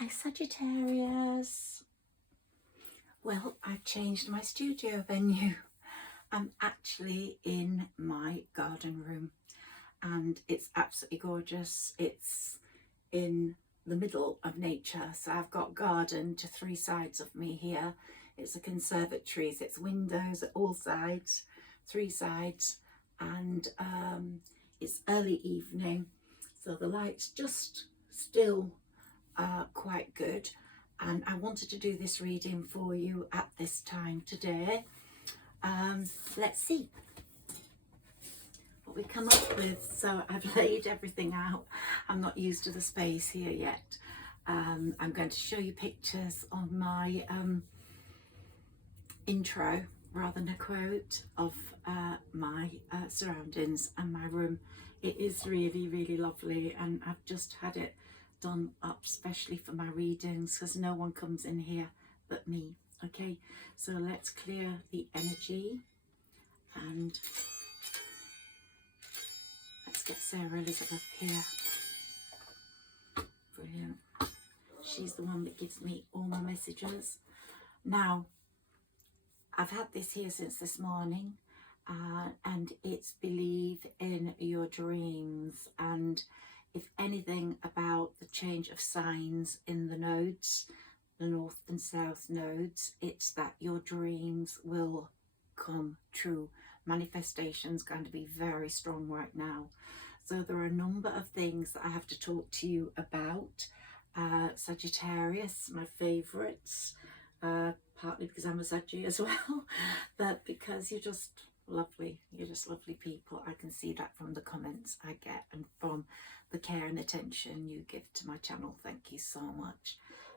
Hi Sagittarius. Well, I've changed my studio venue. I'm actually in my garden room and it's absolutely gorgeous. It's in the middle of nature, so I've got garden to three sides of me here. It's a conservatory, so it's windows at all sides, three sides, and it's early evening, so the light's just still quite good, and I wanted to do this reading for you at this time today. Let's see what we come up with. So I've laid everything out. I'm not used to the space here yet. I'm going to show you pictures on my intro rather than a quote of my surroundings and my room. It is really lovely, and I've just had it done up specially for my readings because no one comes in here but me. Okay, so let's clear the energy and let's get Sarah Elizabeth here. Brilliant. She's the one that gives me all my messages. Now, I've had this here since this morning, and it's believe in your dreams, and if anything about the change of signs in the nodes, the north and south nodes, it's that your dreams will come true. Manifestation's going to be very strong right now. So there are a number of things that I have to talk to you about. Sagittarius, my favourites, partly because I'm a Saggi as well, but because you're just lovely. You're just lovely people. I can see that from the comments I get and from the care and attention you give to my channel. Thank you so much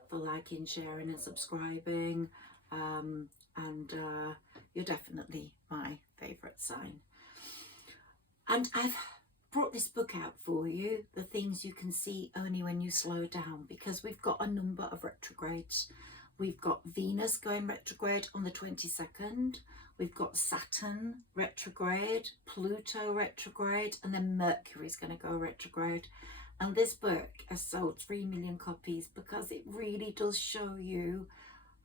for liking, sharing and subscribing, and you're definitely my favourite sign. And I've brought this book out for you, The Things You Can See Only When You Slow Down, because we've got a number of retrogrades. We've got Venus going retrograde on the 22nd. We've got Saturn retrograde, Pluto retrograde, and then Mercury's going to go retrograde. And this book has sold 3 million copies because it really does show you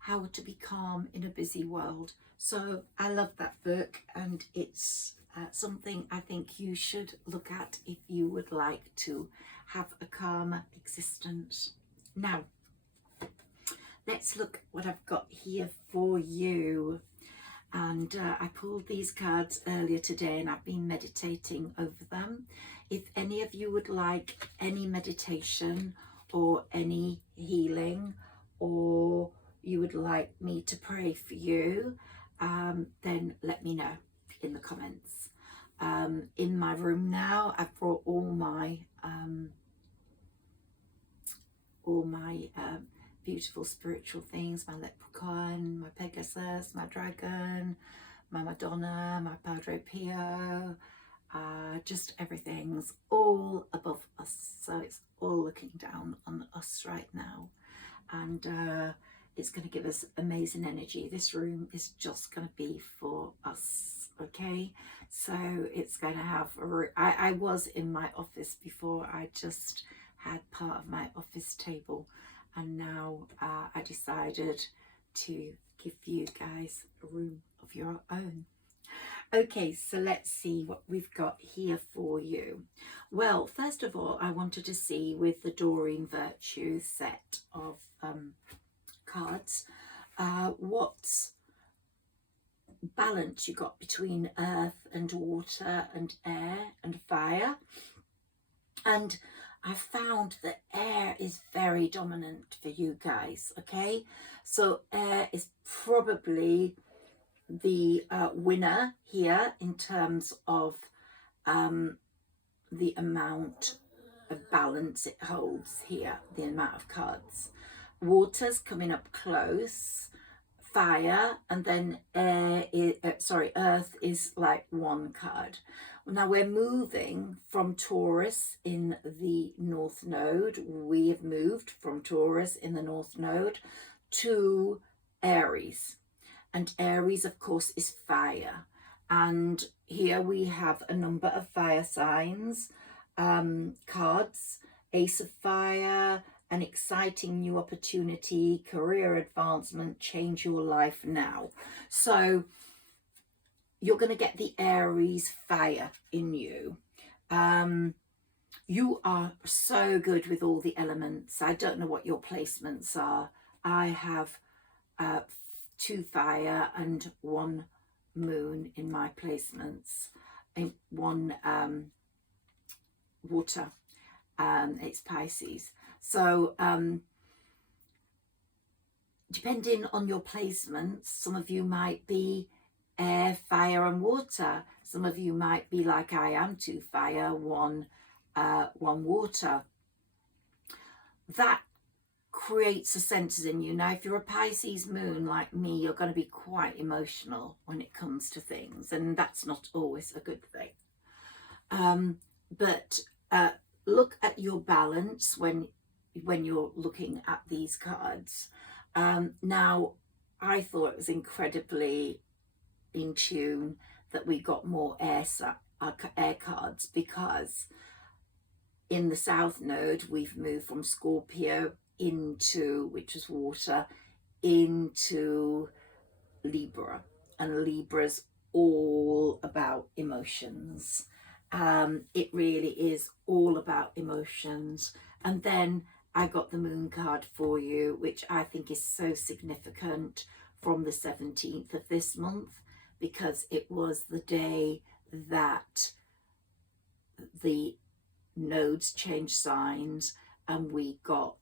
how to be calm in a busy world. So I love that book, and it's something I think you should look at if you would like to have a calmer existence. Now, let's look what I've got here for you. And I pulled these cards earlier today and I've been meditating over them. If any of you would like any meditation or any healing, or you would like me to pray for you, then let me know in the comments. In my room now, I've brought all my beautiful spiritual things, my leprechaun, my Pegasus, my dragon, my Madonna, my Padre Pio, just everything's all above us, so it's all looking down on us right now, and it's going to give us amazing energy. This room is just going to be for us, okay? So it's going to have I was in my office before. I just had part of my office table, and now I decided to give you guys a room of your own. Okay, so let's see what we've got here for you. Well, first of all, I wanted to see with the Doreen Virtue set of cards, what balance you got between earth and water and air and fire. And I found that air is very dominant for you guys, okay? So air is probably the winner here in terms of the amount of balance it holds here, the amount of cards. Water's coming up close, fire, and then air is, earth is like one card. Now we're moving from Taurus in the North Node. We have moved from Taurus in the North Node to Aries. And Aries, of course, is fire. And here we have a number of fire signs, cards, Ace of Fire, an exciting new opportunity, career advancement, change your life now. So you're going to get the Aries fire in you. You are so good with all the elements. I don't know what your placements are. I have 2 fire and 1 moon in my placements, and 1 water. It's Pisces. So depending on your placements, some of you might be air, fire and water. Some of you might be like I am, 2 fire, 1 water. That creates a sense in you. Now, if you're a Pisces moon like me, you're going to be quite emotional when it comes to things, and that's not always a good thing. But look at your balance when you're looking at these cards. Now, I thought it was incredibly in tune that we got more air cards, because in the South Node we've moved from Scorpio into, which is water, into Libra, and Libra's all about emotions. It really is all about emotions. And then I got the moon card for you, which I think is so significant, from the 17th of this month, because it was the day that the nodes changed signs and we got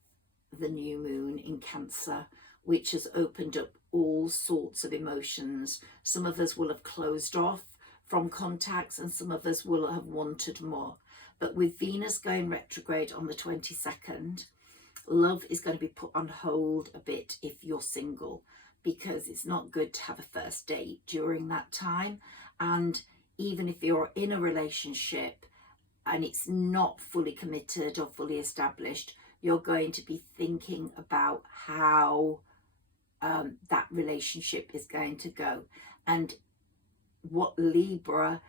the new moon in Cancer, which has opened up all sorts of emotions. Some of us will have closed off from contacts, and some of us will have wanted more. But with Venus going retrograde on the 22nd, love is going to be put on hold a bit if you're single, because it's not good to have a first date during that time. And even if you're in a relationship and it's not fully committed or fully established, you're going to be thinking about how that relationship is going to go. And what Libra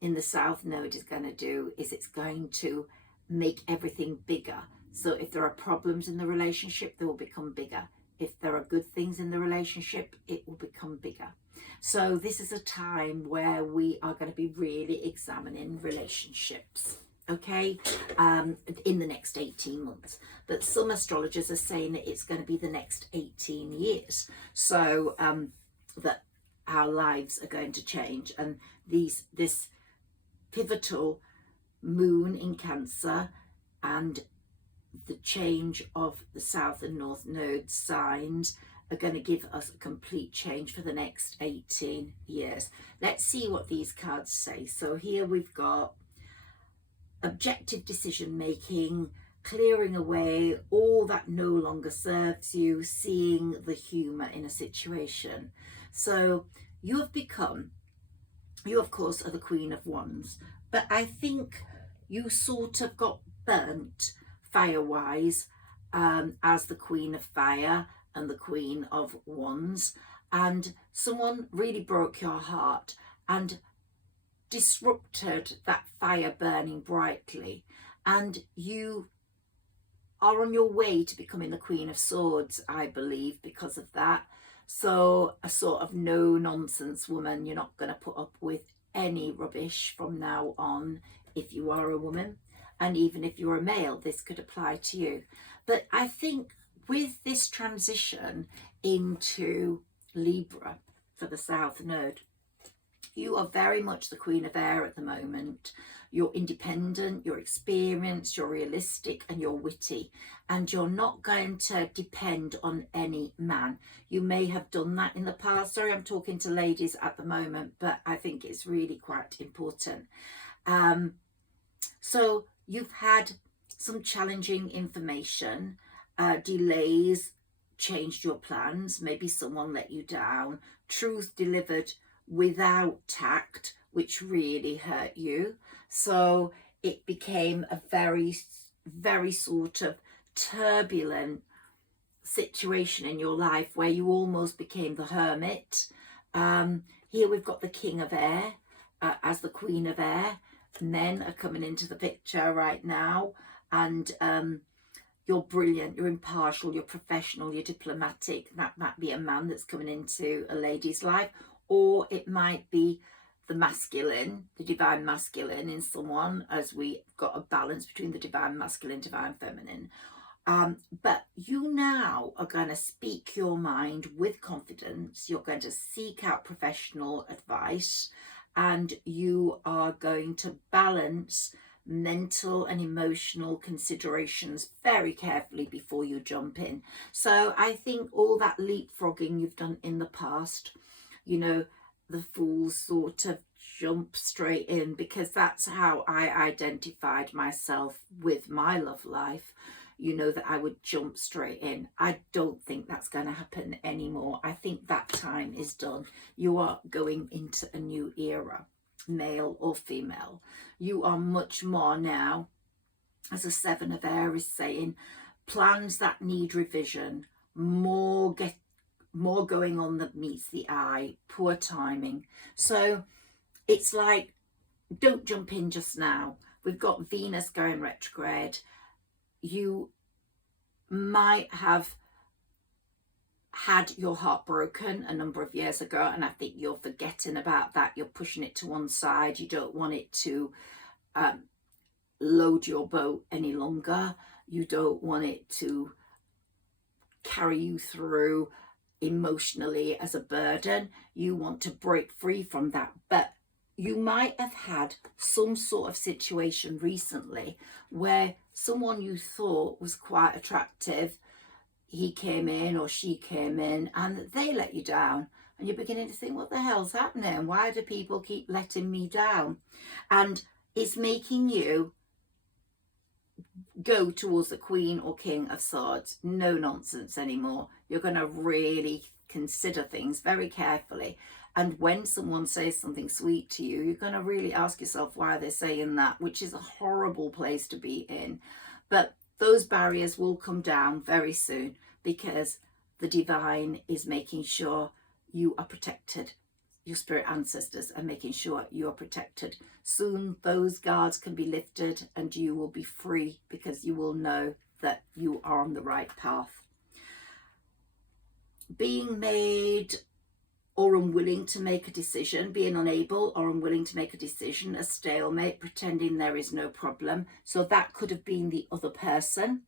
in the South Node is going to do is it's going to make everything bigger. So if there are problems in the relationship, they will become bigger. If there are good things in the relationship, it will become bigger. So this is a time where we are going to be really examining relationships, okay, in the next 18 months. But some astrologers are saying that it's going to be the next 18 years. So that our lives are going to change. And this pivotal moon in Cancer and the change of the South and North Node signs are going to give us a complete change for the next 18 years. Let's see what these cards say. So here we've got objective decision making, clearing away all that no longer serves you, seeing the humour in a situation. So you of course are the Queen of Wands, but I think you sort of got burnt fire-wise as the Queen of Fire and the Queen of Wands, and someone really broke your heart and disrupted that fire burning brightly, and you are on your way to becoming the Queen of Swords, I believe, because of that. So a sort of no nonsense woman. You're not going to put up with any rubbish from now on if you are a woman. And even if you're a male, this could apply to you. But I think with this transition into Libra for the South Node, you are very much the Queen of Air at the moment. You're independent, you're experienced, you're realistic, and you're witty. And you're not going to depend on any man. You may have done that in the past. Sorry, I'm talking to ladies at the moment, but I think it's really quite important. So you've had some challenging information, delays changed your plans, maybe someone let you down, truth delivered without tact, which really hurt you. So it became a very, very sort of turbulent situation in your life where you almost became the hermit. Here we've got the King of Air as the Queen of Air. Men are coming into the picture right now, and you're brilliant, you're impartial, you're professional, you're diplomatic. That might be a man that's coming into a lady's life, or it might be the masculine, the divine masculine in someone, as we've got a balance between the divine masculine, divine feminine. But you now are going to speak your mind with confidence. You're going to seek out professional advice, and you are going to balance mental and emotional considerations very carefully before you jump in. So I think all that leapfrogging you've done in the past, you know, the fools sort of jump straight in, because that's how I identified myself with my love life. You know, that I would jump straight in. I don't think that's going to happen anymore. I think that time is done. You are going into a new era, male or female. You are much more now, as a Seven of Air is saying, plans that need revision, more going on that meets the eye, poor timing. So it's like, don't jump in just now. We've got Venus going retrograde. You might have had your heart broken a number of years ago, and I think you're forgetting about that. You're pushing it to one side. You don't want it to load your boat any longer. You don't want it to carry you through emotionally as a burden. You want to break free from that. But you might have had some sort of situation recently where someone you thought was quite attractive, he came in or she came in, and they let you down. And you're beginning to think, what the hell's happening? Why do people keep letting me down? And it's making you go towards the Queen or King of Swords. No nonsense anymore. You're going to really consider things very carefully. And when someone says something sweet to you, you're going to really ask yourself why they're saying that, which is a horrible place to be in. But those barriers will come down very soon, because the divine is making sure you are protected. Your spirit ancestors are making sure you are protected. Soon those guards can be lifted and you will be free, because you will know that you are on the right path. Being made or unwilling to make a decision, being unable or unwilling to make a decision, a stalemate, pretending there is no problem. So that could have been the other person,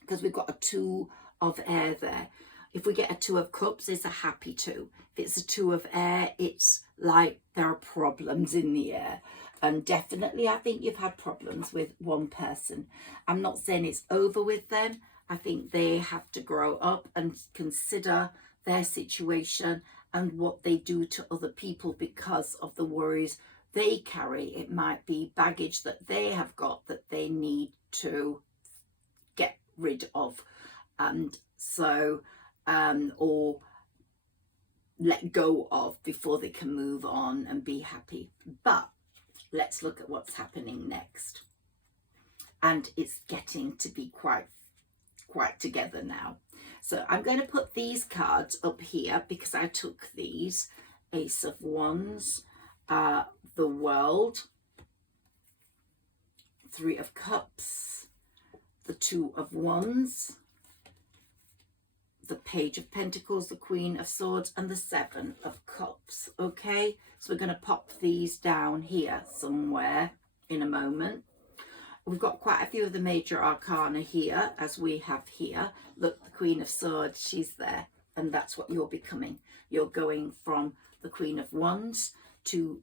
because we've got a Two of Air there. If we get a Two of Cups, it's a happy two. If it's a Two of Air, it's like there are problems in the air. And definitely, I think you've had problems with one person. I'm not saying it's over with them. I think they have to grow up and consider their situation and what they do to other people because of the worries they carry. It might be baggage that they have got that they need to get rid of. And so, or let go of before they can move on and be happy. But let's look at what's happening next. And it's getting to be quite together now. So I'm going to put these cards up here because I took these. Ace of Wands, the World, Three of Cups, the Two of Wands, the Page of Pentacles, the Queen of Swords, and the Seven of Cups. Okay, so we're going to pop these down here somewhere in a moment. We've got quite a few of the major arcana here, as we have here. Look, the Queen of Swords, she's there, and that's what you're becoming. You're going from the Queen of Wands to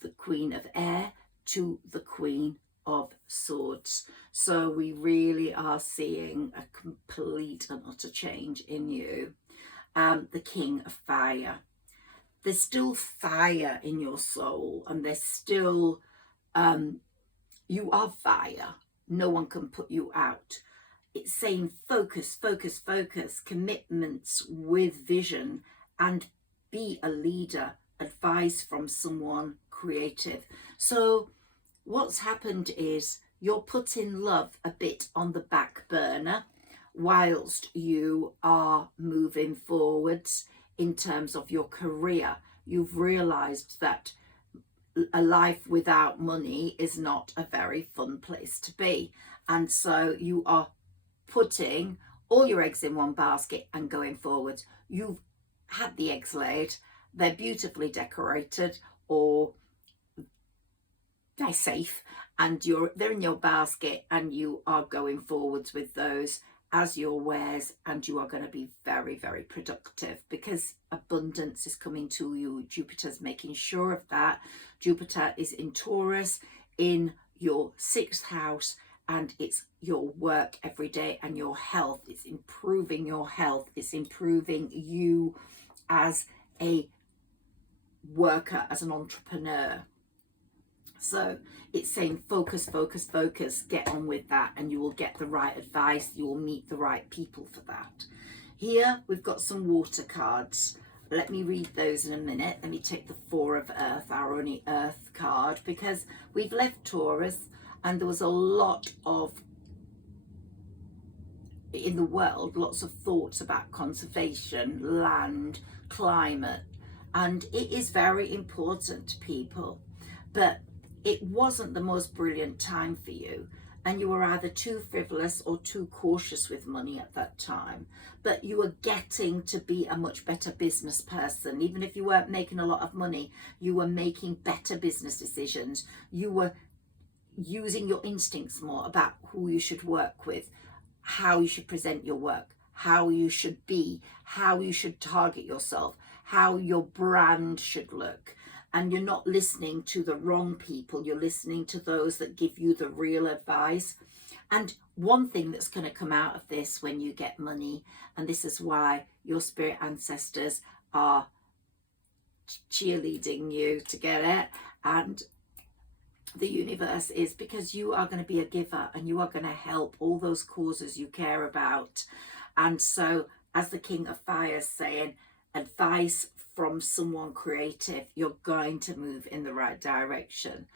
the Queen of Air to the Queen of Swords. So we really are seeing a complete and utter change in you. The King of Fire. There's still fire in your soul, and there's still you are fire. No one can put you out. It's saying focus, focus, focus, commitments with vision, and be a leader. Advice from someone creative. So what's happened is you're putting love a bit on the back burner whilst you are moving forwards in terms of your career. You've realized that a life without money is not a very fun place to be, and so you are putting all your eggs in one basket and going forward. You've had the eggs laid, they're beautifully decorated, or they're safe, and they're in your basket, and you are going forwards with those as your wares, and you are going to be very, very productive because abundance is coming to you. Jupiter's making sure of that. Jupiter is in Taurus in your 6th house, and it's your work every day and your health. It's improving your health. It's improving you as a worker, as an entrepreneur. So it's saying focus, focus, focus, get on with that, and you will get the right advice. You will meet the right people for that. Here we've got some water cards. Let me read those in a minute. Let me take the 4 of Earth, our only Earth card, because we've left Taurus and there was a lot of, in the world, lots of thoughts about conservation, land, climate, and it is very important to people. But it wasn't the most brilliant time for you, and you were either too frivolous or too cautious with money at that time. But you were getting to be a much better business person. Even if you weren't making a lot of money, you were making better business decisions. You were using your instincts more about who you should work with, how you should present your work, how you should be, how you should target yourself, how your brand should look. And you're not listening to the wrong people. You're listening to those that give you the real advice. And one thing that's going to come out of this when you get money, and this is why your spirit ancestors are cheerleading you to get it, and the universe, is because you are going to be a giver and you are going to help all those causes you care about. And so, as the King of Fire is saying, advice from someone creative, you're going to move in the right direction.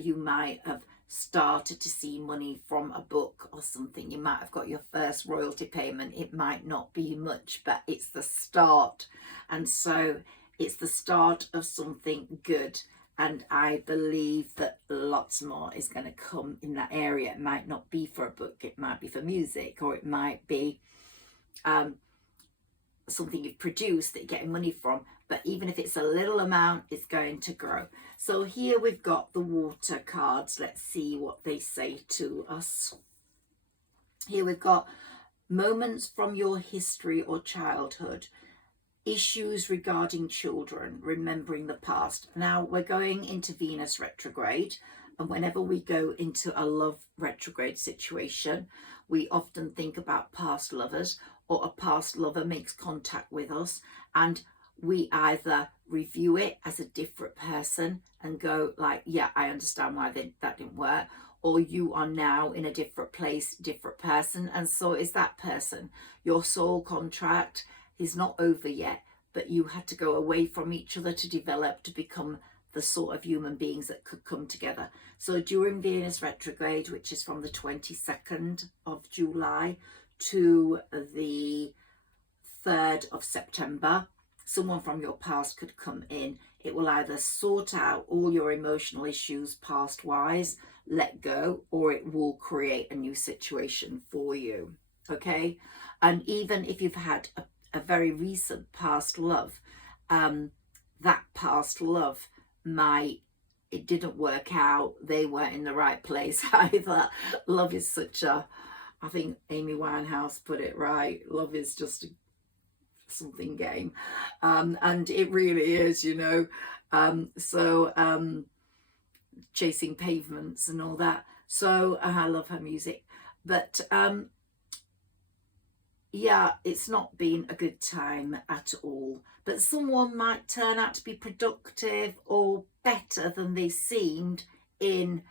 You might have started to see money from a book or something. You might have got your first royalty payment. It might not be much, but it's the start. And so it's the start of something good. And I believe that lots more is going to come in that area. It might not be for a book. It might be for music, or it might be something you've produced that you're getting money from. But even if it's a little amount, it's going to grow. So here we've got the water cards. Let's see what they say to us. Here we've got moments from your history or childhood, issues regarding children, remembering the past. Now we're going into Venus retrograde, and whenever we go into a love retrograde situation, we often think about past lovers, or a past lover makes contact with us, and we either review it as a different person and go like, yeah, I understand why that didn't work, or you are now in a different place, different person, and so is that person. Your soul contract is not over yet, but you had to go away from each other to develop, to become the sort of human beings that could come together. So during Venus retrograde, which is from the 22nd of July to the 3rd of September, someone from your past could come in. It will either sort out all your emotional issues past wise, let go, or it will create a new situation for you. Okay? And even if you've had a very recent past love, that past love it didn't work out, they weren't in the right place either. Love is such a, I think Amy Winehouse put it right, love is just something game, and it really is, you know. Chasing Pavements and all that. So I love her music, but yeah, it's not been a good time at all. But someone might turn out to be productive or better than they seemed in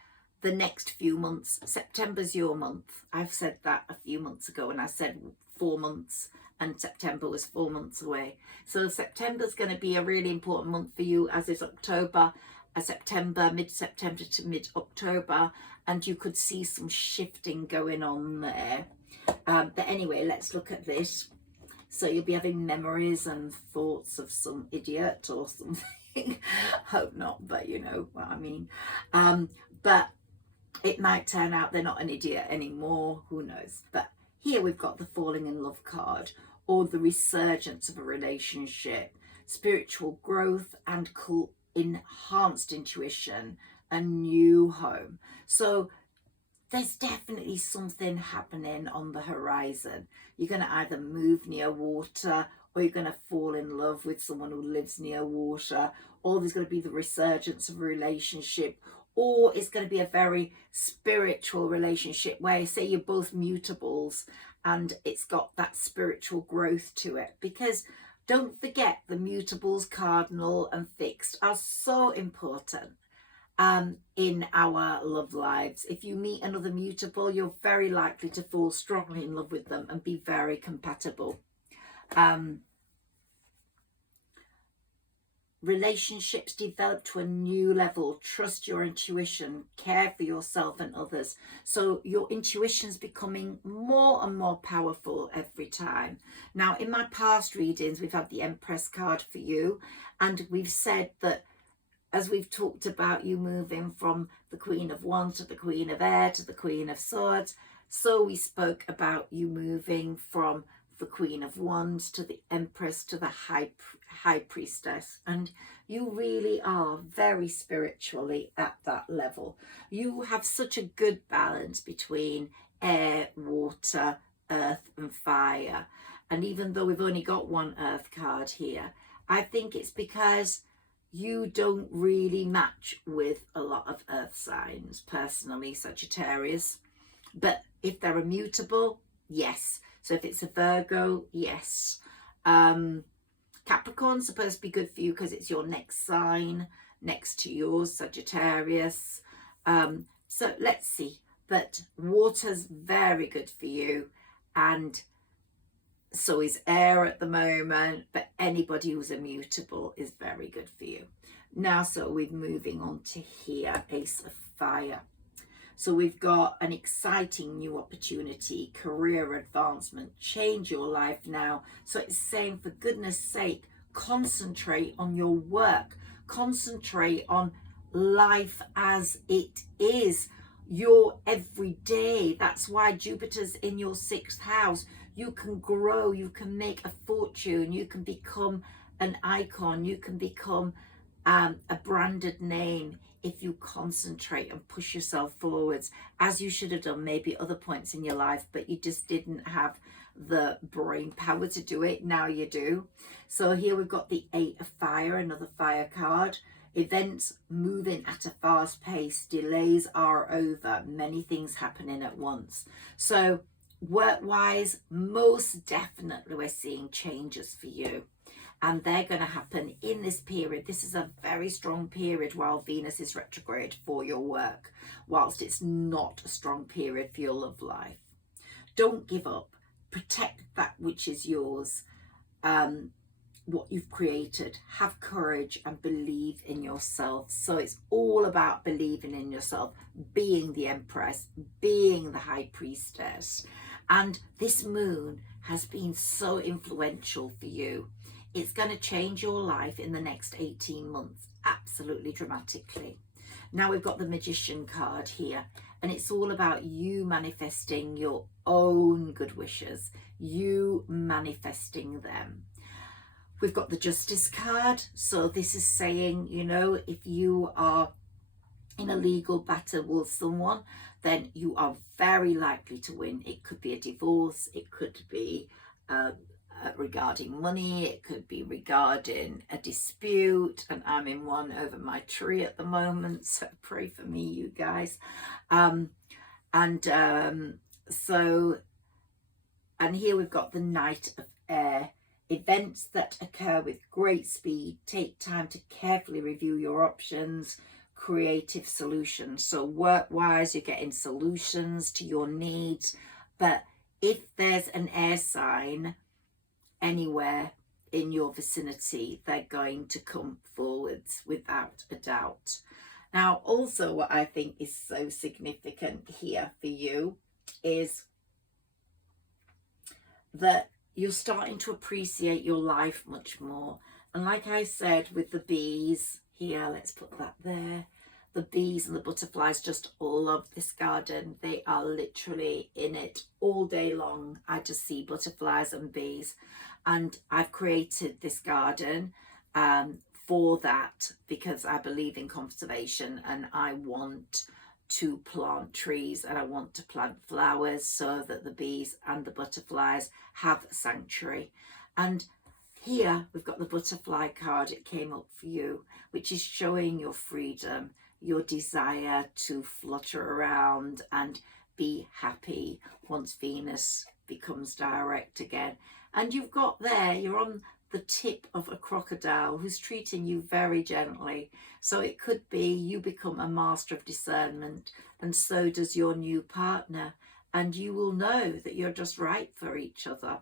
the next few months. September's your month. I've said that a few months ago, and I said 4 months, and September was 4 months away. So September's going to be a really important month for you, as is October. September, mid-September to mid-October, and you could see some shifting going on there. But anyway, let's look at this. So you'll be having memories and thoughts of some idiot or something. Hope not, but you know what I mean. But it might turn out they're not an idiot anymore. Who knows? But Here we've got the falling in love card, or the resurgence of a relationship, spiritual growth and enhanced intuition, a new home. So there's definitely something happening on the horizon. You're going to either move near water, or you're going to fall in love with someone who lives near water, or there's going to be the resurgence of a relationship, or it's going to be a very spiritual relationship where, say, you're both mutables and it's got that spiritual growth to it. Because don't forget, the mutables, cardinal and fixed, are so important in our love lives. If you meet another mutable, you're very likely to fall strongly in love with them and be very compatible. Relationships develop to a new level. Trust your intuition, care for yourself and others. So your intuition's becoming more and more powerful every time. Now, in my past readings, we've had the Empress card for you, and we've said that as we've talked about you moving from the Queen of Wands to the Queen of Air to the Queen of Swords, so we spoke about you moving from the Queen of Wands to the Empress to the High Priestess, and you really are very spiritually at that level. You have such a good balance between air, water, earth and fire. And even though we've only got one earth card here, I think it's because you don't really match with a lot of earth signs, personally, Sagittarius. But if they're immutable, yes. So if it's a Virgo, yes. Capricorn's supposed to be good for you because it's your next sign next to yours, Sagittarius. So let's see. But water's very good for you, and so is air at the moment, but anybody who's immutable is very good for you. Now, so we're moving on to here, Ace of Fire. So we've got an exciting new opportunity, career advancement, change your life now. So it's saying, for goodness sake, concentrate on your work, concentrate on life as it is, your everyday. That's why Jupiter's in your 6th house. You can grow, you can make a fortune, you can become an icon, you can become a branded name if you concentrate and push yourself forwards, as you should have done maybe other points in your life, but you just didn't have the brain power to do it. Now you do. So here we've got the 8 of Fire, another fire card. Events moving at a fast pace, delays are over, many things happening at once. So work-wise, most definitely we're seeing changes for you, and they're going to happen in this period. This is a very strong period while Venus is retrograde for your work, whilst it's not a strong period for your love life. Don't give up. Protect that which is yours, what you've created. Have courage and believe in yourself. So it's all about believing in yourself, being the Empress, being the High Priestess. And this moon has been so influential for you. It's going to change your life in the next 18 months, absolutely dramatically. Now we've got the Magician card here, and it's all about you manifesting your own good wishes, you manifesting them. We've got the Justice card. So this is saying, you know, if you are in a legal battle with someone, then you are very likely to win. It could be a divorce, it could be regarding money, it could be regarding a dispute, and I'm in one over my tree at the moment, so pray for me, you guys. And here we've got the Knight of Air. Events that occur with great speed. Take time to carefully review your options. Creative solutions. So work-wise, you're getting solutions to your needs. But if there's an air sign anywhere in your vicinity, they're going to come forwards without a doubt. Now, also what I think is so significant here for you is that you're starting to appreciate your life much more. And like I said with the bees here, let's put that there, the bees and the butterflies just love this garden. They are literally in it all day long. I just see butterflies and bees, and I've created this garden for that, because I believe in conservation, and I want to plant trees and I want to plant flowers so that the bees and the butterflies have a sanctuary. And here we've got the butterfly card. It came up for you, which is showing your freedom, your desire to flutter around and be happy once Venus becomes direct again. And you've got there, you're on the tip of a crocodile who's treating you very gently. So it could be you become a master of discernment, and so does your new partner, and you will know that you're just right for each other.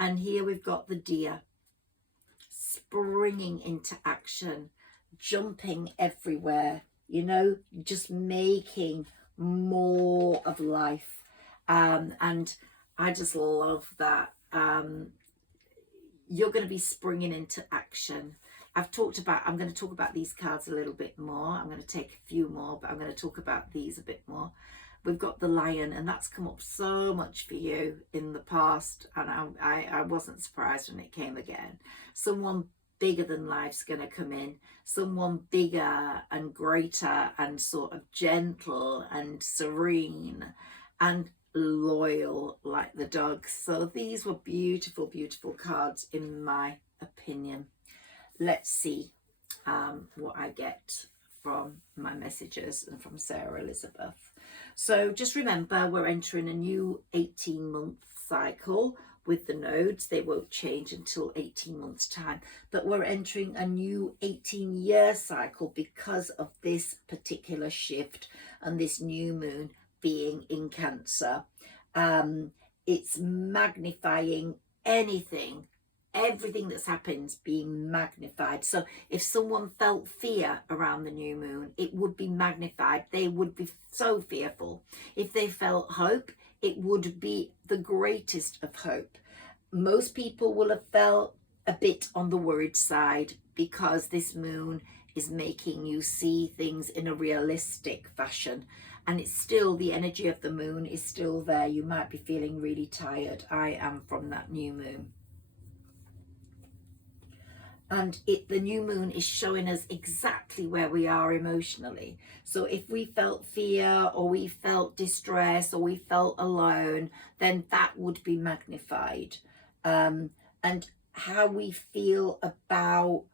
And here we've got the deer springing into action, jumping everywhere, you know, just making more of life. And I just love that. You're going to be springing into action. I'm going to talk about these cards a little bit more. I'm going to take a few more, but I'm going to talk about these a bit more. We've got the lion, and that's come up so much for you in the past, and I wasn't surprised when it came again. Someone bigger than life's going to come in, someone bigger and greater and sort of gentle and serene and loyal like the dogs. So these were beautiful, beautiful cards in my opinion. Let's see what I get from my messages and from Sarah Elizabeth. So just remember, we're entering a new 18-month cycle with the nodes. They won't change until 18 months time, but we're entering a new 18-year cycle because of this particular shift and this new moon being in Cancer. It's magnifying everything that's happened being magnified. So if someone felt fear around the new moon, it would be magnified. They would be so fearful. If they felt hope, it would be the greatest of hope. Most people will have felt a bit on the worried side, because this moon is making you see things in a realistic fashion. And it's still, the energy of the moon is still there. You might be feeling really tired. I am from that new moon. And the new moon is showing us exactly where we are emotionally. So if we felt fear, or we felt distress, or we felt alone, then that would be magnified. And how we feel about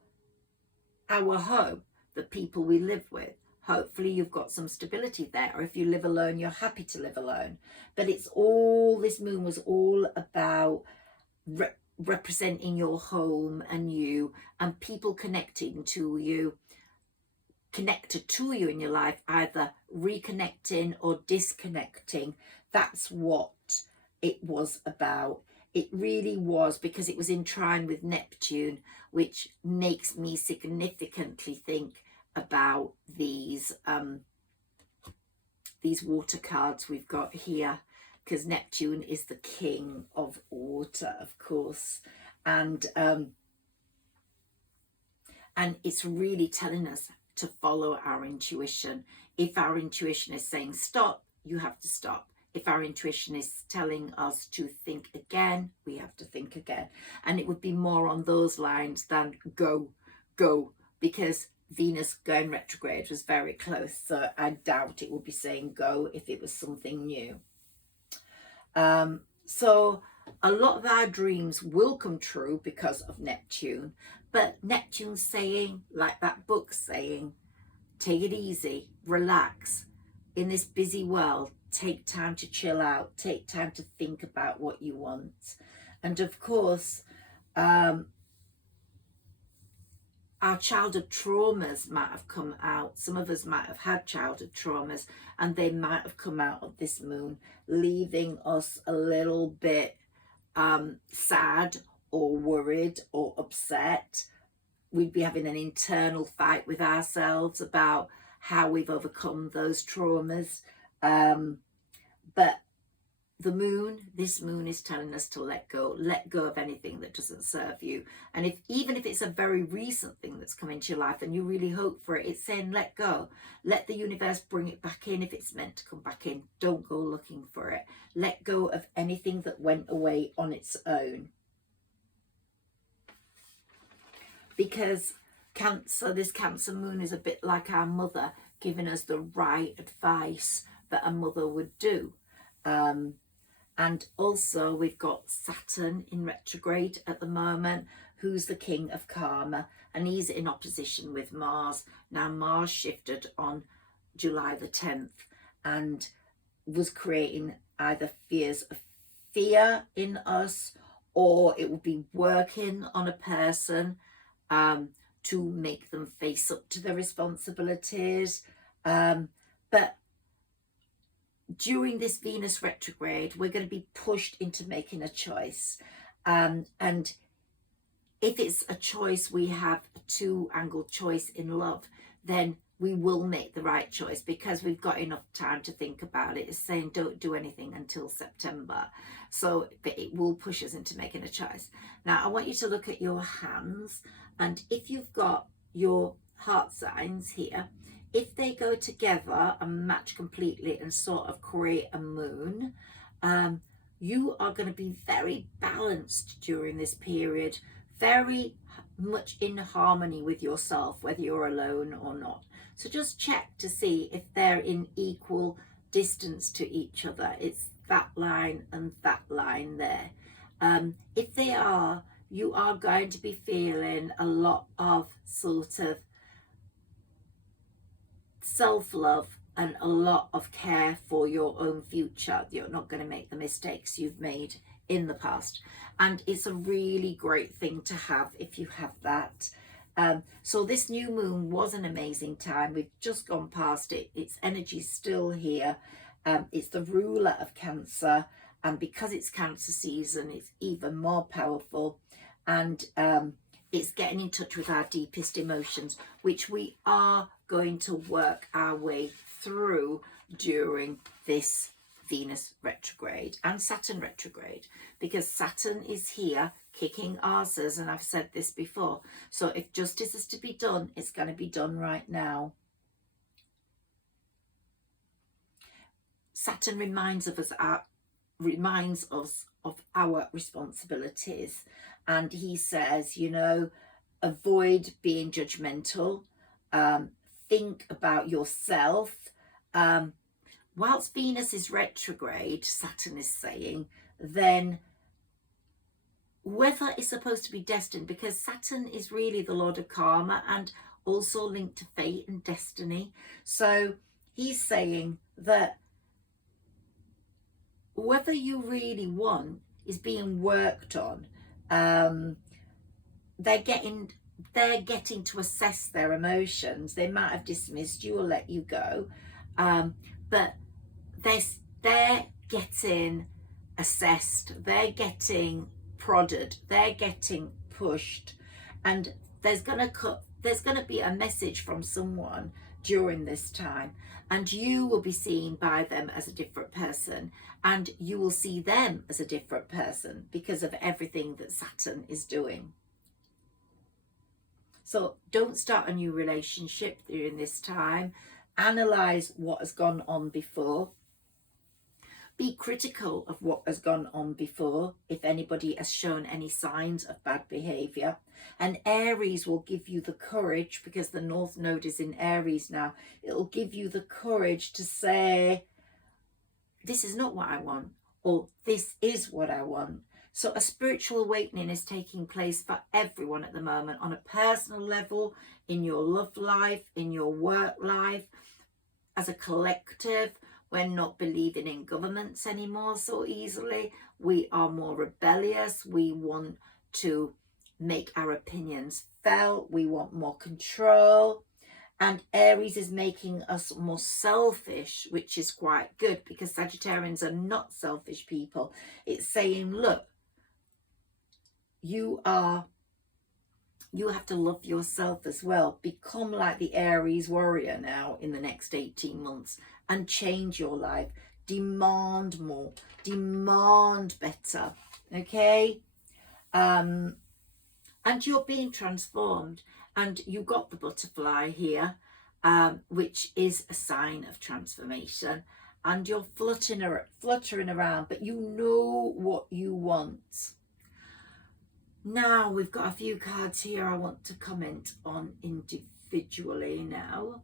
our home, the people we live with. Hopefully you've got some stability there, or if you live alone, you're happy to live alone. But it's all, this moon was all about representing your home and you, and people connected to you in your life, either reconnecting or disconnecting. That's what it was about. It really was, because it was in trine with Neptune, which makes me significantly think about these water cards we've got here, because Neptune is the king of water, of course, and it's really telling us to follow our intuition. If our intuition is saying stop, you have to stop. If our intuition is telling us to think again, we have to think again. And it would be more on those lines than go, because Venus going retrograde was very close. So I doubt it would be saying go if it was something new. So a lot of our dreams will come true because of Neptune. But Neptune's saying, like that book saying, take it easy, relax. In this busy world, take time to chill out, take time to think about what you want. And of course, our childhood traumas might have come out. Some of us might have had childhood traumas, and they might have come out of this moon, leaving us a little bit sad or worried or upset. We'd be having an internal fight with ourselves about how we've overcome those traumas. But this moon is telling us to let go of anything that doesn't serve you. And even if it's a very recent thing that's come into your life and you really hope for it, it's saying let go. Let the universe bring it back in if it's meant to come back in. Don't go looking for it. Let go of anything that went away on its own. Because this Cancer moon is a bit like our mother, giving us the right advice that a mother would do. And also we've got Saturn in retrograde at the moment, who's the king of karma, and he's in opposition with Mars. Now Mars shifted on July the 10th and was creating either fear in us, or it will be working on a person to make them face up to their responsibilities. But during this Venus retrograde, we're going to be pushed into making a choice. And if it's a choice, we have a two-angle choice in love, then we will make the right choice because we've got enough time to think about it. It's saying don't do anything until September. So but it will push us into making a choice. Now, I want you to look at your hands. And if you've got your heart signs here, if they go together and match completely and sort of create a moon, you are going to be very balanced during this period, very much in harmony with yourself, whether you're alone or not. So just check to see if they're in equal distance to each other. It's that line and that line there. If they are, you are going to be feeling a lot of sort of self-love and a lot of care for your own future. You're not going to make the mistakes you've made in the past, and it's a really great thing to have if you have that. So this new moon was an amazing time. We've just gone past it. Its energy's still here. It's the ruler of Cancer, and because it's Cancer season, it's even more powerful. And it's getting in touch with our deepest emotions, which we are going to work our way through during this Venus retrograde and Saturn retrograde, because Saturn is here kicking arses, and I've said this before. So if justice is to be done, it's going to be done right now. Saturn reminds us of our responsibilities, and he says, you know, avoid being judgmental, think about yourself. Whilst Venus is retrograde, Saturn is saying, then whether it's supposed to be destined, because Saturn is really the lord of karma and also linked to fate and destiny. So he's saying that whether you really want is being worked on. They're getting to assess their emotions. They might have dismissed you or let you go, but they're getting assessed, they're getting prodded, they're getting pushed, and there's gonna be a message from someone during this time, and you will be seen by them as a different person, and you will see them as a different person because of everything that Saturn is doing. So don't start a new relationship during this time. Analyze what has gone on before. Be critical of what has gone on before, if anybody has shown any signs of bad behaviour. And Aries will give you the courage, because the North Node is in Aries now. It'll give you the courage to say, this is not what I want, or this is what I want. So a spiritual awakening is taking place for everyone at the moment, on a personal level, in your love life, in your work life, as a collective. We're not believing in governments anymore so easily. We are more rebellious. We want to make our opinions felt. We want more control. And Aries is making us more selfish, which is quite good, because Sagittarians are not selfish people. It's saying, look, you have to love yourself as well. Become like the Aries warrior now in the next 18 months and change your life. demand more, demand better, okay? And you're being transformed, and you got the butterfly here, which is a sign of transformation, and you're fluttering around, but you know what you want. Now we've got a few cards here I want to comment on individually now.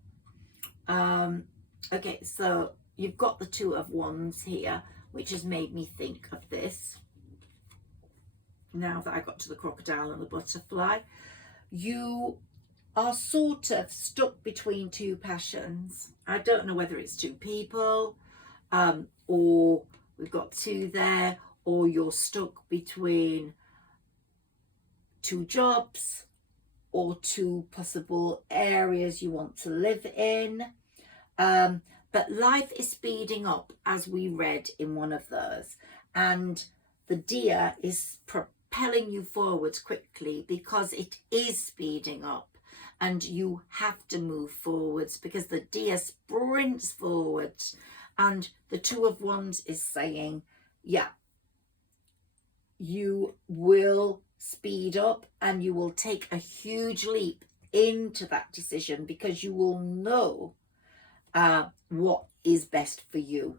Okay, so you've got the Two of Wands here, which has made me think of this. Now that I got to the crocodile and the butterfly, you are sort of stuck between two passions. I don't know whether it's two people, or we've got two there, or you're stuck between two jobs or two possible areas you want to live in. But life is speeding up, as we read in one of those, and the deer is propelling you forwards quickly because it is speeding up, and you have to move forwards because the deer sprints forwards. And the Two of Wands is saying, yeah, you will speed up and you will take a huge leap into that decision because you will know what is best for you.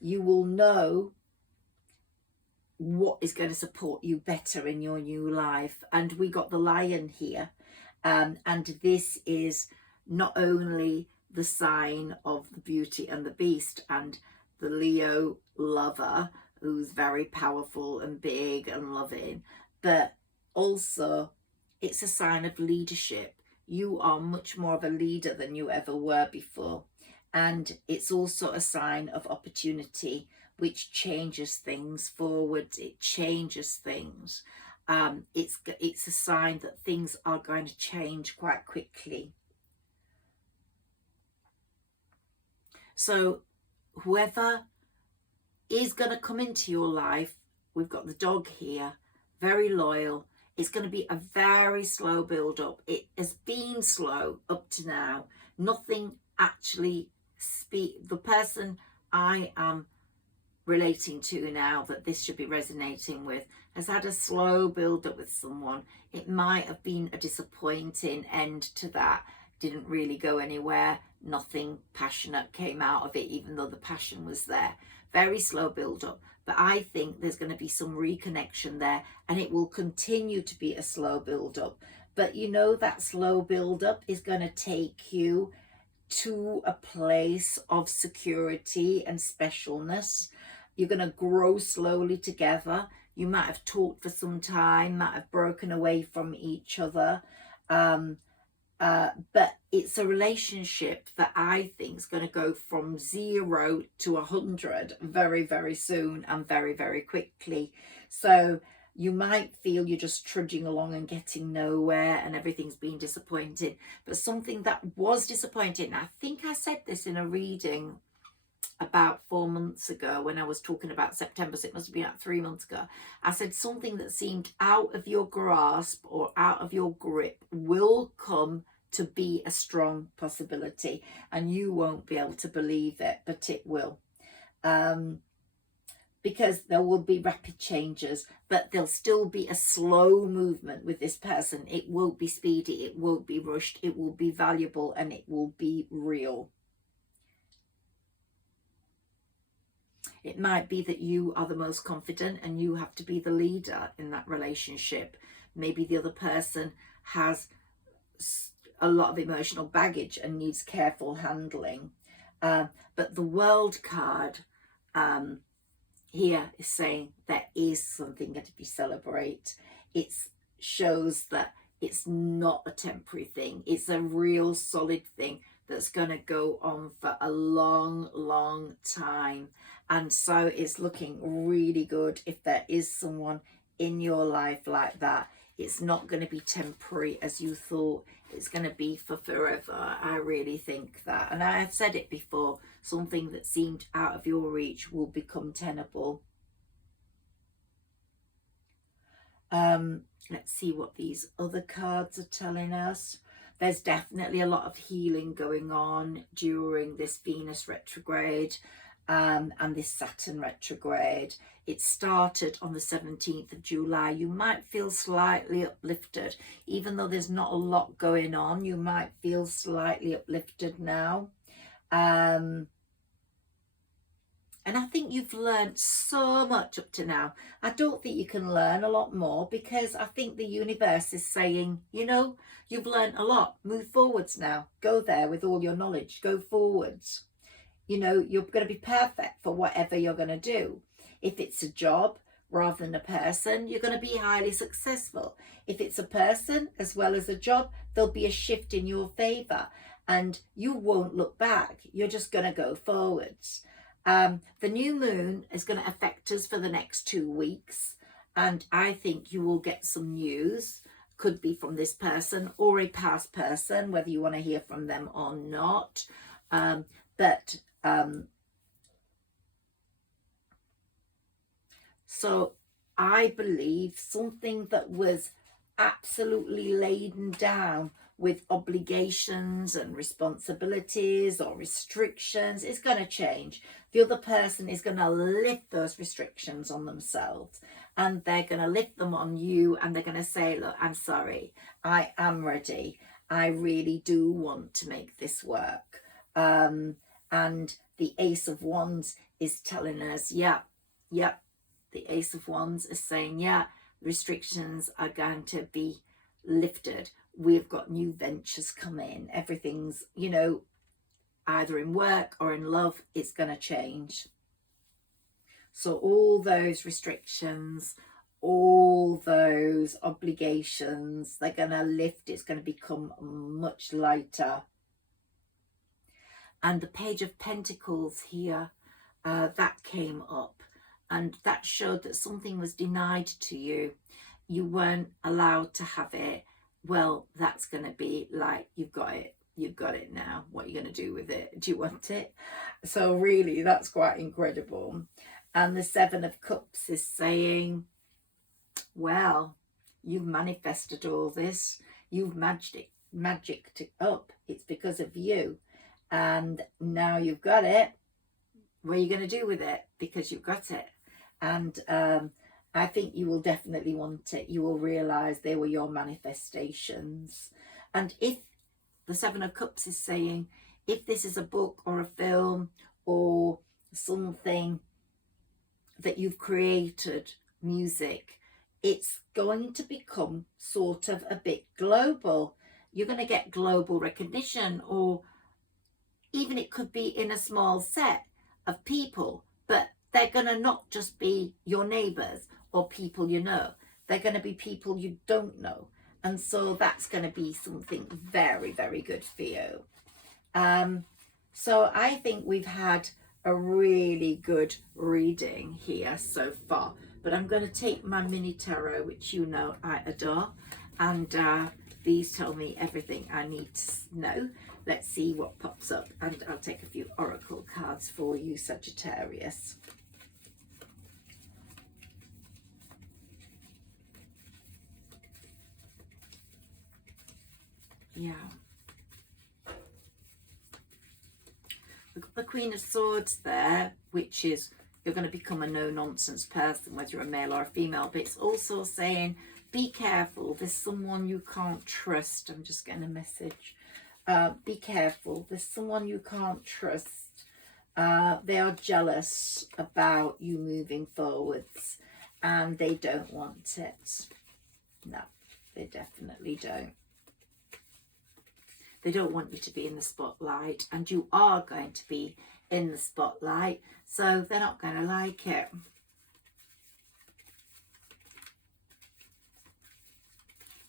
You will know what is going to support you better in your new life. And we got the lion here, and this is not only the sign of the Beauty and the Beast and the Leo lover, who's very powerful and big and loving, but also it's a sign of leadership. You are much more of a leader than you ever were before, and it's also a sign of opportunity, which changes things forwards. It changes things. It's a sign that things are going to change quite quickly. So whoever is going to come into your life, we've got the dog here, very loyal. It's going to be a very slow build up. It has been slow up to now. Nothing actually the person I am relating to now that this should be resonating with has had a slow build up with someone. It might have been a disappointing end to that. Didn't really go anywhere. Nothing passionate came out of it, even though the passion was there. Very slow build up. But I think there's going to be some reconnection there, and it will continue to be a slow build up. But you know, that slow build up is going to take you to a place of security and specialness. You're going to grow slowly together. You might have talked for some time, might have broken away from each other. But it's a relationship that I think is going to go from 0 to 100 very, very soon and very, very quickly. So you might feel you're just trudging along and getting nowhere and everything's been disappointing. But something that was disappointing, I think I said this in a reading about 4 months ago when I was talking about September, so it must have been about 3 months ago. I said something that seemed out of your grasp or out of your grip will come to be a strong possibility, and you won't be able to believe it, but it will. Because there will be rapid changes, but there'll still be a slow movement with this person. It won't be speedy, it won't be rushed, it will be valuable, and it will be real. It might be that you are the most confident and you have to be the leader in that relationship. Maybe the other person has a lot of emotional baggage and needs careful handling. But the World card here is saying there is something to be celebrated. It shows that it's not a temporary thing. It's a real solid thing that's going to go on for a long, long time. And so it's looking really good if there is someone in your life like that. It's not going to be temporary as you thought. It's going to be for forever. I really think that. And I have said it before, something that seemed out of your reach will become tenable. Let's see what these other cards are telling us. There's definitely a lot of healing going on during this Venus retrograde. and this Saturn retrograde. It started on the 17th of July. You might feel slightly uplifted, even though there's not a lot going on. You might feel slightly uplifted now. And I think you've learned so much up to now. I don't think you can learn a lot more, because I think the universe is saying, you know, you've learned a lot. Move forwards now. Go there with all your knowledge. Go forwards. You know, you're going to be perfect for whatever you're going to do. If it's a job rather than a person, you're going to be highly successful. If it's a person as well as a job, there'll be a shift in your favor and you won't look back. You're just going to go forwards. The new moon is going to affect us for the next 2 weeks. And I think you will get some news. Could be from this person or a past person, whether you want to hear from them or not. So I believe something that was absolutely laden down with obligations and responsibilities or restrictions is going to change. The other person is going to lift those restrictions on themselves, and they're going to lift them on you, and they're going to say, look, I'm sorry, I am ready. I really do want to make this work. And the Ace of Wands is telling us, yep. The Ace of Wands is saying, yeah, restrictions are going to be lifted. We've got new ventures coming. Everything's, you know, either in work or in love, it's going to change. So all those restrictions, all those obligations, they're going to lift. It's going to become much lighter. And the Page of Pentacles here, that came up. And that showed that something was denied to you. You weren't allowed to have it. Well, that's going to be like, you've got it. You've got it now. What are you going to do with it? Do you want it? So really, that's quite incredible. And the Seven of Cups is saying, well, you've manifested all this. You've magicked it up. It's because of you. And now you've got it. What are you going to do with it? Because you've got it. And I think you will definitely want it. You will realize they were your manifestations. And if the Seven of Cups is saying, if this is a book or a film or something that you've created, music, it's going to become sort of a bit global. You're going to get global recognition, or even it could be in a small set of people, but they're going to not just be your neighbours or people you know. They're going to be people you don't know. And so that's going to be something very, very good for you. So I think we've had a really good reading here so far. But I'm going to take my mini tarot, which you know I adore. And these tell me everything I need to know. Let's see what pops up. And I'll take a few oracle cards for you, Sagittarius. Yeah. We've got the Queen of Swords there, which is you're going to become a no-nonsense person, whether you're a male or a female. But it's also saying, be careful. There's someone you can't trust. I'm just getting a message. Be careful. There's someone you can't trust. They are jealous about you moving forwards, and they don't want it. No, they definitely don't. They don't want you to be in the spotlight, and you are going to be in the spotlight, so they're not going to like it.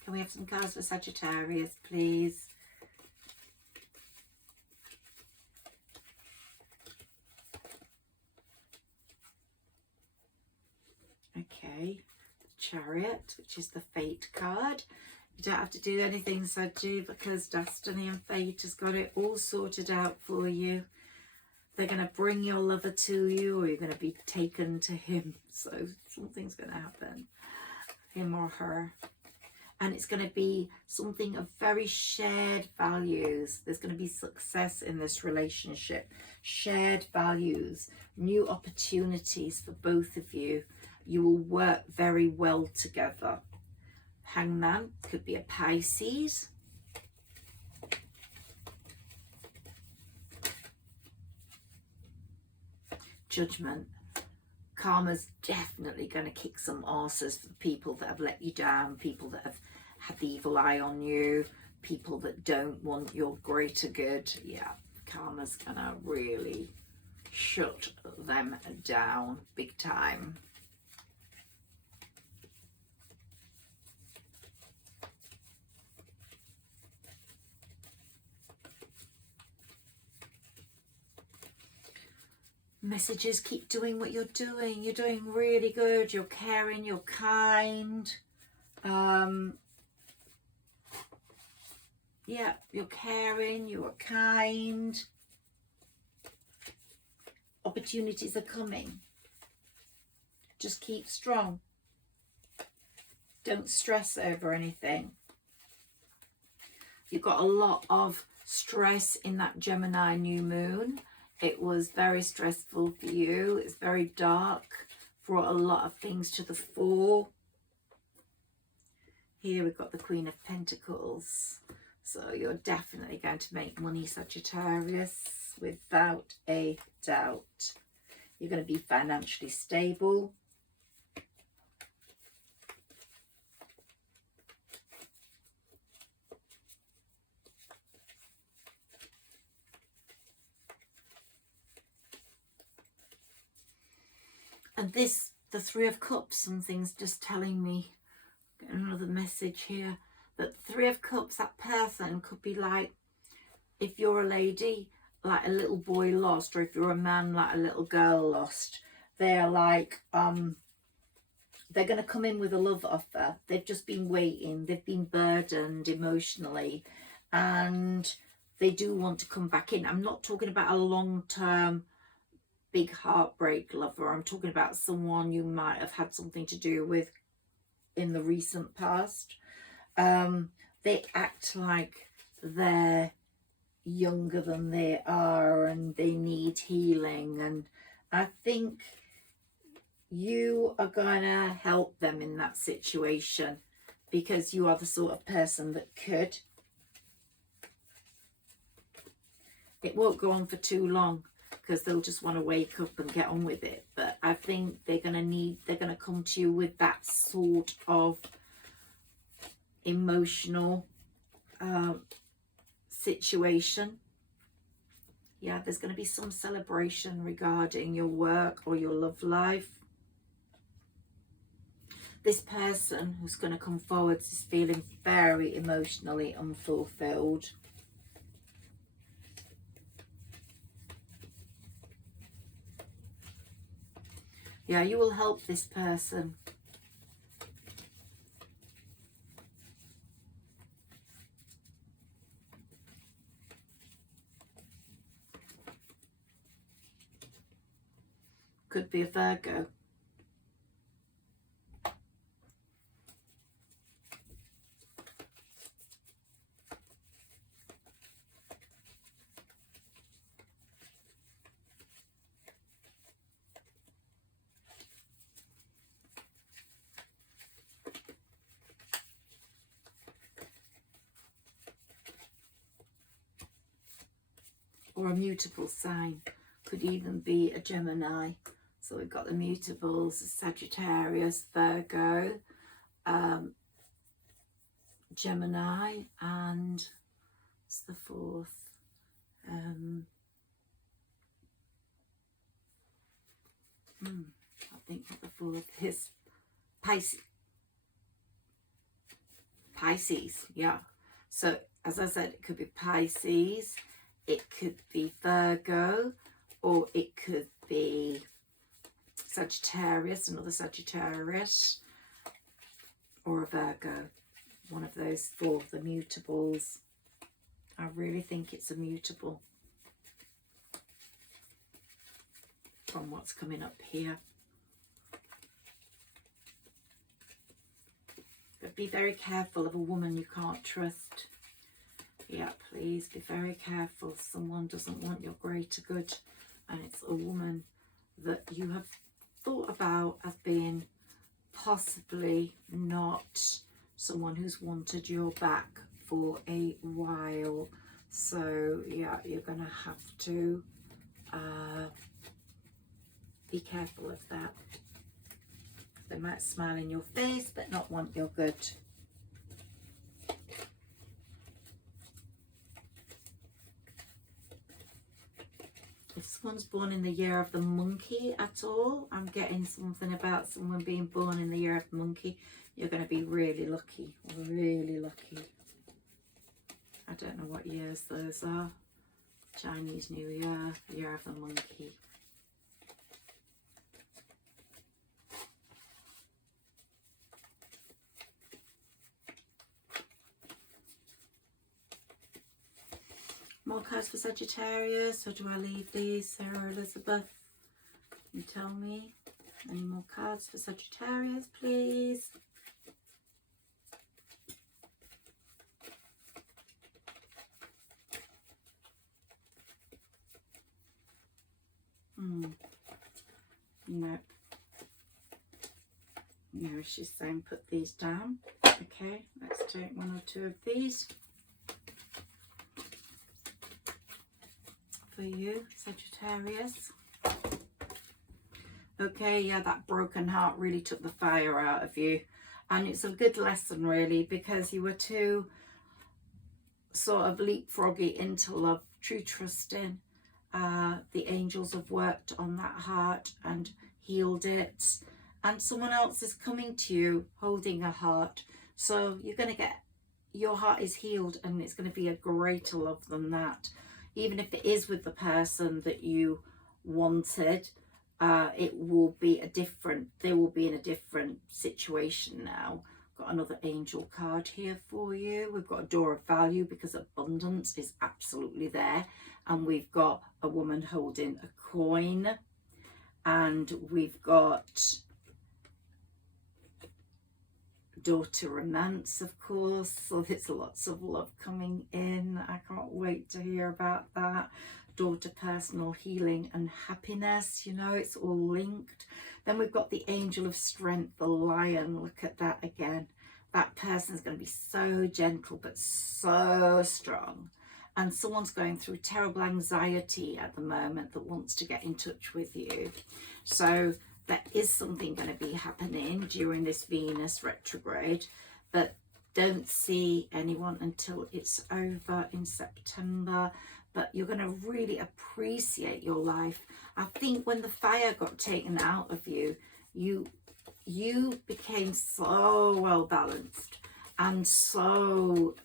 Can we have some cards for Sagittarius, please? Okay, the Chariot, which is the Fate card. You don't have to do anything, Saggy, because Destiny and Fate has got it all sorted out for you. They're going to bring your lover to you, or you're going to be taken to him. So something's going to happen, him or her. and it's going to be something of very shared values. There's going to be success in this relationship, shared values, new opportunities for both of you. You will work very well together. Hangman could be a Pisces. Judgment. Karma's definitely going to kick some arses for people that have let you down, people that have had the evil eye on you, people that don't want your greater good. Yeah, karma's going to really shut them down big time. Messages, keep doing what you're doing. You're doing really good. You're caring, you're kind. Yeah, you're caring, you're kind. Opportunities are coming. Just keep strong. Don't stress over anything. You've got a lot of stress in that Gemini new moon. It was very stressful for you. It's very dark, brought a lot of things to the fore. Here we've got the Queen of Pentacles. So you're definitely going to make money, Sagittarius, without a doubt. You're going to be financially stable. And this, the Three of Cups, something's just telling me, another message here, that Three of Cups, that person could be like, if you're a lady, like a little boy lost, or if you're a man, like a little girl lost. They're like, they're going to come in with a love offer. They've just been waiting. They've been burdened emotionally, and they do want to come back in. I'm not talking about a long-term big heartbreak lover. I'm talking about someone you might have had something to do with in the recent past. They act like they're younger than they are, and they need healing, and I think you are going to help them in that situation, because you are the sort of person that could. It won't go on for too long, because they'll just want to wake up and get on with it. But I think they're going to come to you with that sort of emotional situation. Yeah, there's going to be some celebration regarding your work or your love life. This person who's going to come forward is feeling very emotionally unfulfilled. Yeah, you will help this person. Could be a Virgo. Or a mutable sign. Could even be a Gemini. So we've got the mutables, Sagittarius, Virgo, Gemini, and what's the fourth? I think what the fourth is. Pisces, yeah. So as I said, it could be Pisces, it could be Virgo, or it could be Sagittarius, another Sagittarius, or a Virgo. One of those four, the mutables. I really think it's a mutable from what's coming up here. But be very careful of a woman you can't trust. Yeah, please be very careful. Someone doesn't want your greater good, and it's a woman that you have thought about as being possibly not someone who's wanted your back for a while. So yeah, you're gonna have to be careful of that. They might smile in your face but not want your good. If someone's born in the year of the monkey at all, I'm getting something about someone being born in the year of the monkey. You're going to be really lucky, really lucky. I don't know what years those are. Chinese New Year, year of the monkey. More cards for Sagittarius, or do I leave these? Sarah Elizabeth, you tell me. Any more cards for Sagittarius, please? Nope. No, she's saying put these down. Okay, let's take one or two of these for you, Sagittarius. Okay, yeah, that broken heart really took the fire out of you. And it's a good lesson, really, because you were too sort of leapfroggy into love, true trusting. The angels have worked on that heart and healed it. And someone else is coming to you holding a heart. So you're going to get, your heart is healed, and it's going to be a greater love than that. Even if it is with the person that you wanted, it will be a different, they will be in a different situation now. Got another angel card here for you. We've got a door of value because abundance is absolutely there. And we've got a woman holding a coin. And we've got daughter romance, of course. So there's lots of love coming in. I can't wait to hear about that. Daughter personal healing and happiness, you know, it's all linked. Then we've got the angel of strength, the lion. Look at that again. That person's going to be so gentle but so strong. And someone's going through terrible anxiety at the moment that wants to get in touch with you. So there is something going to be happening during this Venus retrograde, but don't see anyone until it's over in September. But you're going to really appreciate your life. I think when the fire got taken out of you, you became so well balanced and so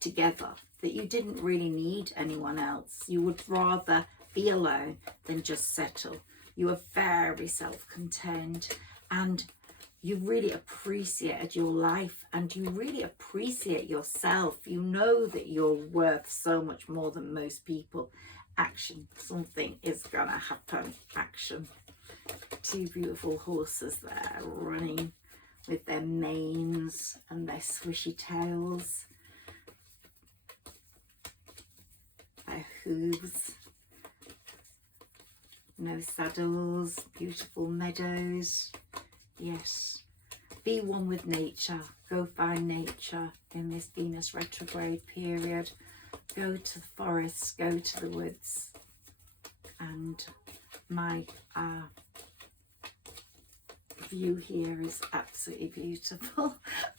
together that you didn't really need anyone else. You would rather be alone than just settle. You were very self-contained, and you really appreciated your life, and you really appreciate yourself. You know that you're worth so much more than most people. Action. Something is gonna happen. Action. Two beautiful horses there running with their manes and their swishy tails. Their hooves. No saddles. Beautiful meadows. Yes, be one with nature. Go find nature in this Venus retrograde period. Go to the forests, go to the woods. And my view here is absolutely beautiful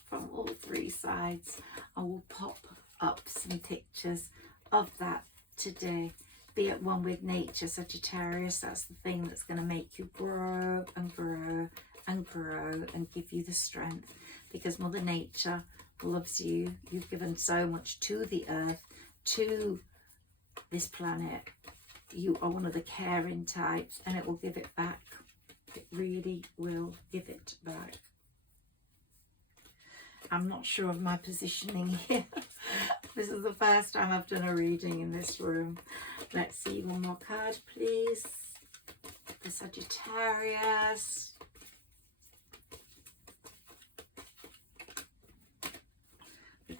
from all three sides. I will pop up some pictures of that today. Be at one with nature, Sagittarius. That's the thing that's going to make you grow and grow and grow and give you the strength, because Mother Nature loves you. You've given so much to the earth, to this planet. You are one of the caring types, and it will give it back. It really will give it back. I'm not sure of my positioning here. This is the first time I've done a reading in this room. Let's see one more card, please. The Sagittarius.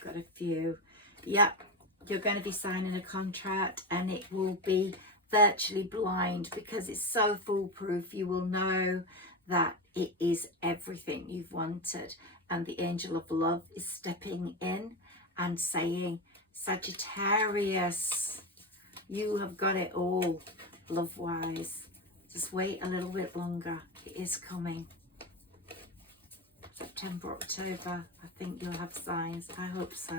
got a few. Yep, you're going to be signing a contract, and it will be virtually blind because it's so foolproof. You will know that it is everything you've wanted, and the angel of love is stepping in and saying, Sagittarius, you have got it all love wise. Just wait a little bit longer, it is coming. September, October, I think you'll have signs. I hope so.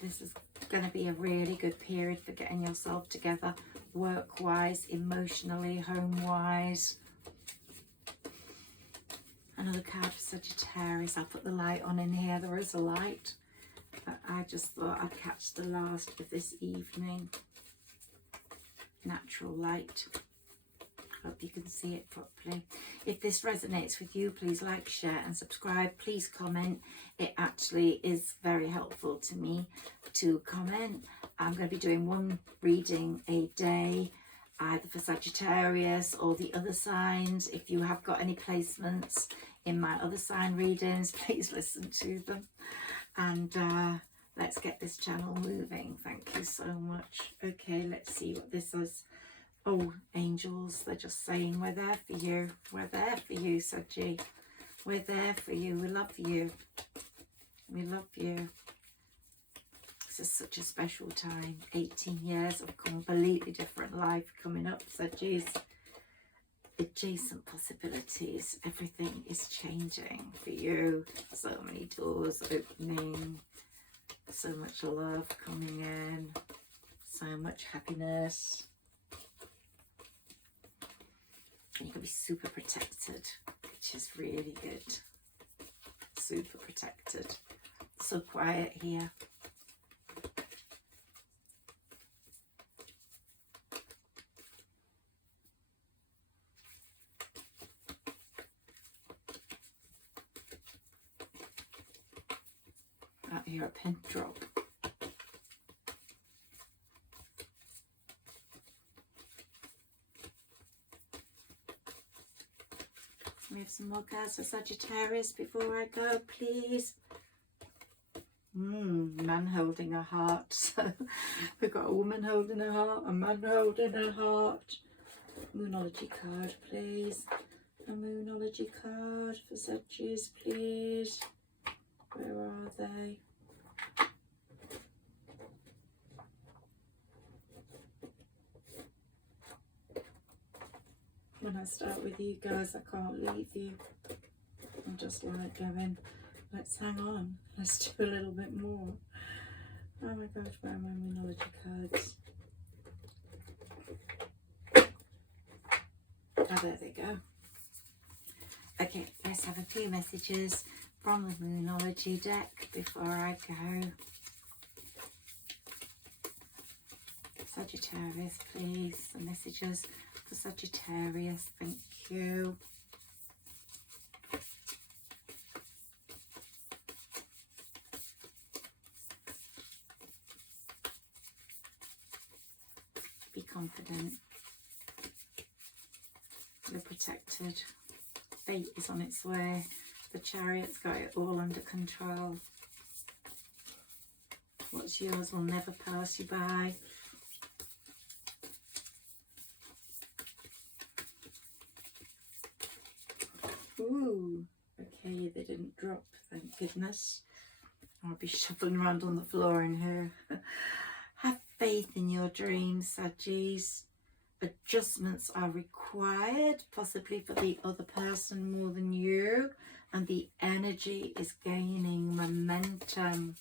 This is going to be a really good period for getting yourself together, work-wise, emotionally, home-wise. Another card for Sagittarius. I'll put the light on in here. There is a light, but I just thought I'd catch the last of this evening. Natural light. Hope you can see it properly. If this resonates with you, please like, share and subscribe. Please comment. It actually is very helpful to me to comment. I'm going to be doing one reading a day, either for Sagittarius or the other signs. If you have got any placements in my other sign readings, please listen to them. And let's get this channel moving. Thank you so much. Okay, let's see what this is. Oh, angels, they're just saying we're there for you. We're there for you, Saggi. We're there for you. We love you. We love you. This is such a special time. 18 years of completely different life coming up, Saggis. Adjacent possibilities. Everything is changing for you. So many doors opening. So much love coming in. So much happiness. And you can be super protected, which is really good. Super protected. So quiet here. Out here, a pin drop. We have some more cards for Sagittarius before I go, please. Man holding a heart. So we've got a woman holding a heart, a man holding a heart. Moonology card, please. A Moonology card for Sagittarius, please. Where are they? When I start with you guys, I can't leave you. I'm just like going, let's hang on, let's do a little bit more. Oh my God, where are my Moonology cards? Oh, there they go. Okay, let's have a few messages from the Moonology deck before I go. Sagittarius, please, the messages for Sagittarius, thank you. Be confident. You're protected. Fate is on its way. The Chariot's got it all under control. What's yours will never pass you by. Ooh, okay, they didn't drop, thank goodness. I'll be shuffling around on the floor in here. Have faith in your dreams, Saggis. Adjustments are required, possibly for the other person more than you, and the energy is gaining momentum.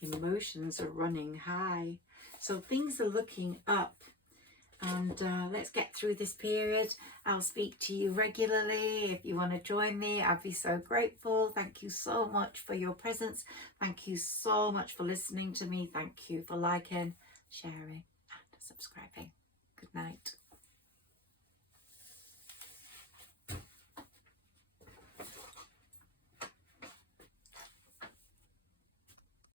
Emotions are running high, so things are looking up. And let's get through this period. I'll speak to you regularly. If you want to join me, I'd be so grateful. Thank you so much for your presence. Thank you so much for listening to me. Thank you for liking, sharing and subscribing. Good night.